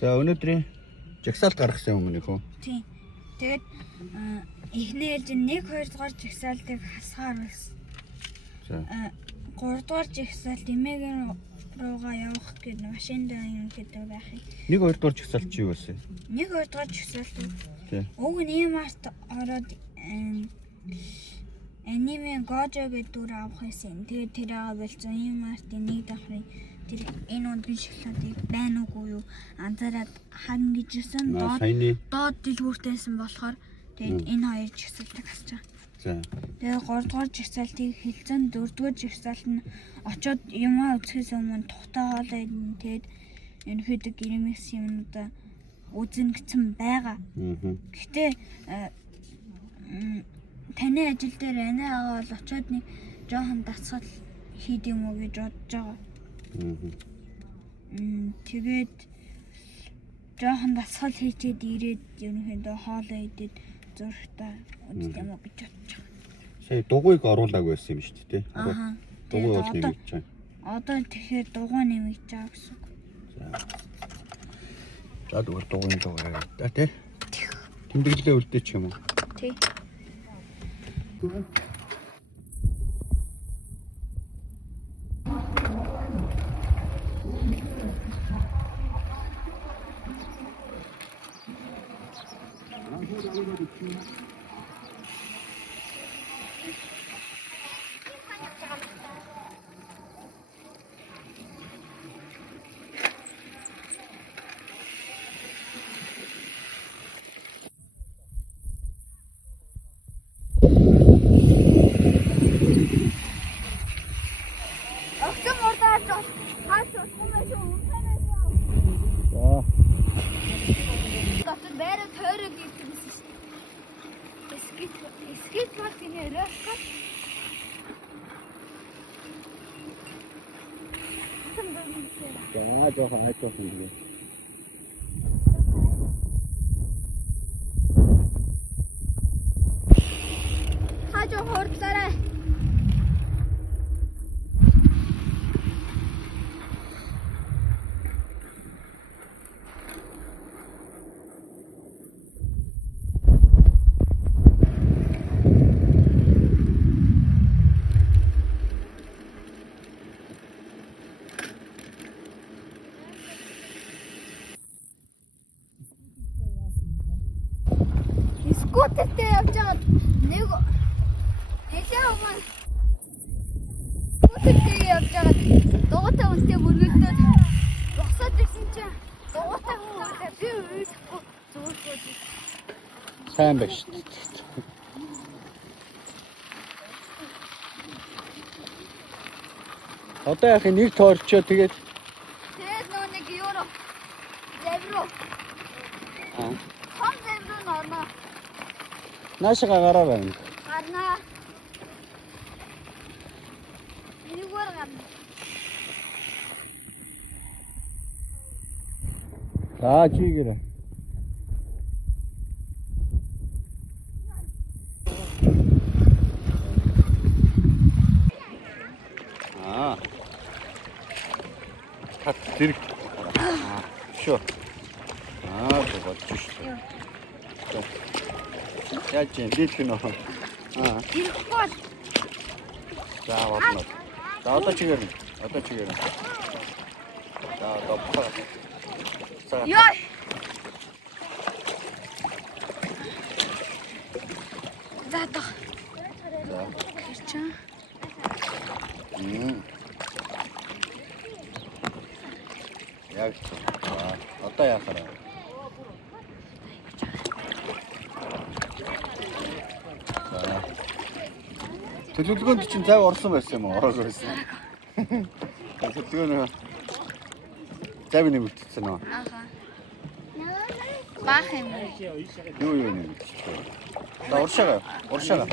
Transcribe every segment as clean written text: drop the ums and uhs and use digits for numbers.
За өнөөдрийн жагсаалт гаргасан юм нэг хөө. Тийм. Тэгээд эхний ээлжин 1-2 дугаар жагсаалтыг хасгаар байсан. За. 3 дугаар жагсаалт эмээгийн руугаа явах гэдэг машинд юм гэдэг байхыг. 1-2 дугаар жагсаалт чи юу байсан? 1-2 дугаар жагсаалт. Тийм. Уг нь ийм арт ороод анимын гожо гэдэг дүр авах байсан. Тэгээд тэр аваа болцсон ийм артын нэг давхрын тэр энэ өндгийн шоколадыг байна уугүй юу анзаараад хань гэжсэн доод дэлгүүртэйсэн болохоор тэгээд энэ хоёр жагсаалтыг хасч байгаа. За. Тэгээд 3 дугаар жагсаалтыг хэлцэн 4 дугаар жагсаалт нь очоод юмаа үзэхээс өмнө тухтаагаалаа идэн тэгээд ерөнхийдөө гэрэмэс юмнуудаа үзэн гэсэн байгаа. Гэхдээ таны ажил дээр анаа бол очоод нэг жоохон дацгал хийд юм уу гэж бодож байгаа. Тэгээд жоохон дацгал хийчихэд ирээд ерөнхийдөө хоолоо идээд зургтаа үзт юм уу гэж бодож байгаа. Сая дугуйг оруулаагүй байсан юм шүү дээ. Аа. Дугуй бол нэмэгдэж байна. Одоо тэгэхээр дугуй нэмэгдэж байгаа гэсэн үг. За дугуйн дугаараа да тий. Тэмдэглэлээ үлдээч юм уу? Тий. За жоохон хайцсан юм. Хажуу хурдлаарай. Скутертэй явж байгаад нэг хэлээ өмнө скутертэй явж байгаад дугуйтай үнтэй мөргөлдөөд босоод ирсэн чинь дугуйтай мөргөлдөө би үйлэхгүй зүгээрээ. Сайн байх шүү дээ. Одоо яах нэг тоорчоо тэгээд нөө нэг евро зэврүү. Хам зэврүү норно. Наашаа гараа байна. Гарнаа. Энэгээр гарна. За чигээр. Хат зэрэг. Шо. Болчих шүү. Яаж юм дийлэх нь аа. Ирэхгүй. За болно. За одоо чигээр. За добхоо. Яа. За тоо. За. Хэрчээ. Яг. Одоо яахаар. Төлөвлөгөөнд чинь цай орсон байсан юм уу? Ороогүй байсан. Төлөвлөгөө цай нэмэгдсэн үү? Ааха. Баах юм. Юу нэмэгдсэн? За уршаага. За. Уршаа.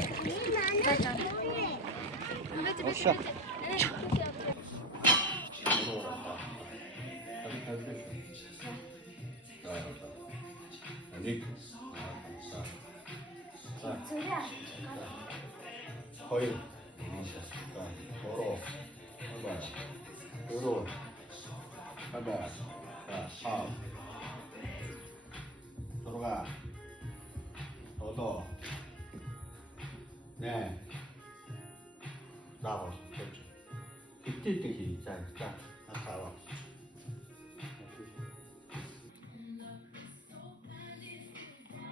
Хоёр. Гурав. Дөрөв. Хадаа. Хаа.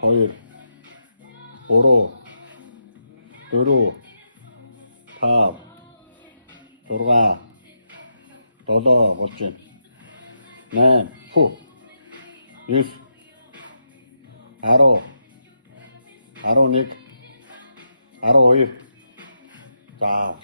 2, 3, 4, 5, 6, 7 болж байна. 8, хүү. 9, 10, 11, 12. За.